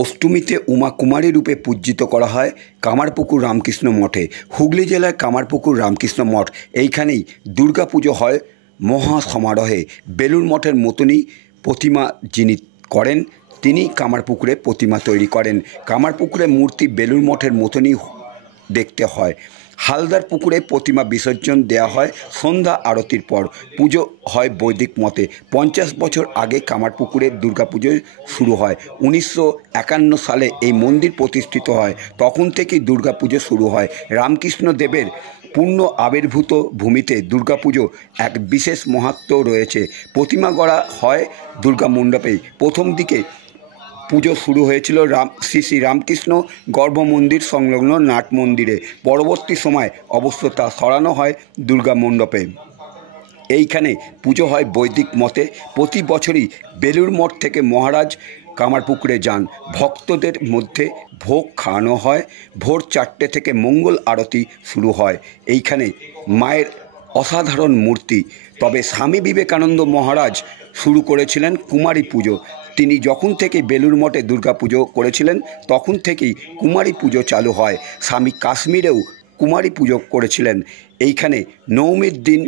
অষ্টমীতে উমা কুমারী রূপে পূজিত করা হয় কামারপুকুর রামকৃষ্ণ মঠে। হুগলি জেলার কামারপুকুর রামকৃষ্ণ মঠ, এইখানেই দুর্গাপুজো হয় মহা সমারোহে। বেলুড় মঠের মতনই প্রতিমা যিনি করেন তিনি কামারপুকুরে প্রতিমা তৈরি করেন। কামারপুকুরে মূর্তি বেলুড় মঠের মতনই দেখতে হয়। হালদার পুকুরে প্রতিমা বিসর্জন দেওয়া হয় সন্ধ্যা আরতির পর। পুজো হয় বৈদিক মতে। 50 বছর আগে কামারপুকুরে দুর্গাপুজো শুরু হয়। 1951 সালে এই মন্দির প্রতিষ্ঠিত হয়। তখন থেকেই দুর্গাপুজো শুরু হয়। রামকৃষ্ণ দেবের পূর্ণ আবির্ভূত ভূমিতে দুর্গাপুজো এক বিশেষ মাহাত্ম্য রয়েছে। প্রতিমা গড়া হয় দুর্গা মণ্ডপেই। প্রথম দিকে পুজো শুরু হয়েছিল শ্রী শ্রী রামকৃষ্ণ গর্ভ মন্দির সংলগ্ন নাট মন্দিরে। পরবর্তী সময় অবশ্য তা সরানো হয় দুর্গা মণ্ডপে। এইখানে পুজো হয় বৈদিক মতে। প্রতি বছরই বেলুড় মঠ থেকে মহারাজ কামারপুকুরে যান। ভক্তদের মধ্যে ভোগ খাওয়ানো হয়। ভোর 4টে থেকে মঙ্গল আরতি শুরু হয়। এইখানে মায়ের অসাধারণ মূর্তি। তবে স্বামী বিবেকানন্দ মহারাজ শুরু করেছিলেন কুমারী পুজো। তিনি যখন থেকে বেলুড় মঠে দুর্গা পুজো করেছিলেন তখন থেকেই কুমারী পুজো চালু হয়। স্বামী কাশ্মীরেও কুমারী পুজো করেছিলেন। এইখানে নবমীর দিন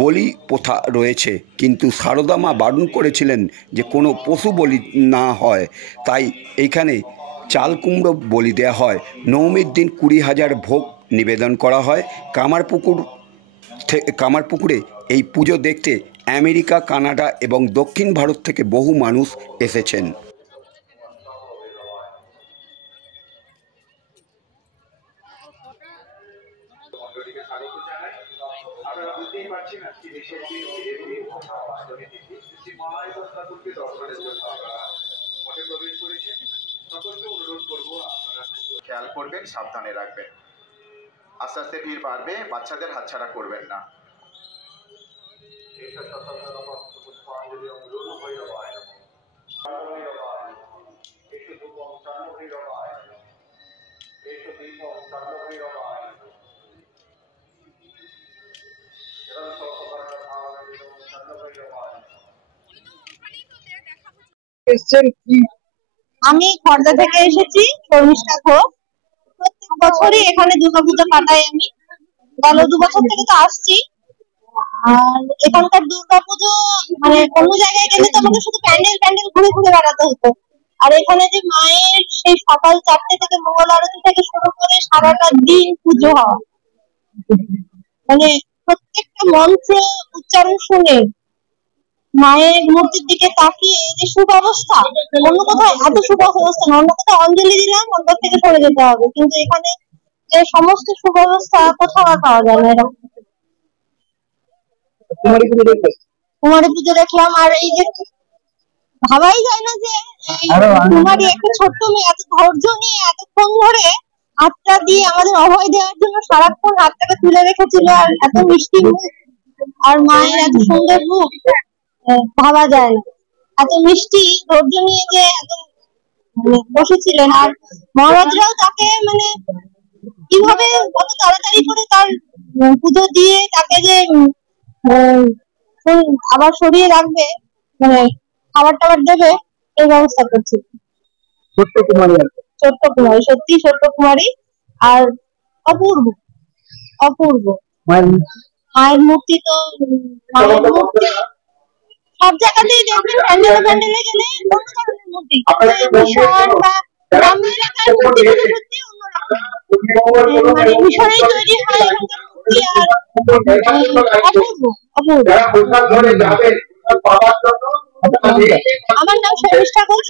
বলি প্রথা রয়েছে, কিন্তু সারদা মা বারণ করেছিলেন যে কোনো পশু বলি না হয়, তাই এইখানে চাল কুমড়ো বলি দেওয়া হয়। নবমীর দিন 20,000 ভোগ নিবেদন করা হয়। কামারপুকুরে এই পুজো দেখতে আমেরিকা, কানাডা এবং দক্ষিণ ভারত থেকে বহু মানুষ এসেছেন। খেয়াল করবেন, সাবধানে রাখবেন। আস্তে আস্তে ভিড় বাড়বে, বাচ্চাদের হাতছাড়া করবেন না। আমি খর্দা থেকে এসেছি, শর্মিষ্ঠা ঘোষ। প্রত্যেক বছরই এখানে দুর্গাপূজা কাটাই আমি। গত 2 বছর থেকে তো আসছি। আর এখানকার দুর্গাপুজো মানে অন্য জায়গায় গেলে তো আমাকে শুধু প্যান্ডেল প্যান্ডেল ঘুরে ঘুরে বেড়াতে হতো। আর এখানে যে মায়ের সেই সকাল 4টে থেকে মঙ্গল আরতি থেকে শুরু করে সারাটা দিন পুজো হয়, মানে প্রত্যেকটা মন্ত্র উচ্চারণ শুনে মায়ের মূর্তির দিকে তাকিয়ে যে সুব্যবস্থা, অন্য কোথাও এত সুব্যবস্থা না। অন্য কোথাও অঞ্জলি দিলাম, মণ্ডপ থেকে সরে যেতে হবে, কিন্তু এখানে যে সমস্ত সুব্যবস্থা কোথাও আর পাওয়া যায় না এরকম। কুমারী পুজো দেখলাম। আর এই যে ভাবাই যায় না যে কুমারী একটা ছোট্ট মেয়ে এত ধৈর্য নিয়ে এতক্ষণ ধরে হাতটা দিয়ে আমাদের অভয় দেওয়ার জন্য সারাক্ষণ হাতটাকে তুলে রেখেছিল। আর এত মিষ্টি মুখ, আর মায়ের এত সুন্দর রূপ, ভাবা যায় না। এত মিষ্টি ধৈর্য নিয়ে যে এত বসেছিলেন। আর মহারাজরাও তাকে মানে কিভাবে কত তাড়াতাড়ি করে তার পুজো দিয়ে তাকে যে আবার সরিয়ে রাখবে, মানে খাবার টাবার দেবে, এই ব্যবস্থা করছে। ছোট্ট কুমারী, সত্যি ছোট্ট কুমারী। আর অপূর্ব অপূর্ব মায়ের মূর্তি তো, মায়ের মূর্তি সব জায়গাতেই দেখবেন প্যান্ডেলে প্যান্ডেলে গেলে অন্য ধরনের মূর্তি, মিশন বা গ্রাম্য এলাকার মূর্তিগুলো সত্যি অন্যরকম। মানে মিশনেই তৈরি হয় এখানকার মূর্তি। আর অপূর্ব অপূর্ব। আমার নাম শর্মিষ্ঠা ঘোষ।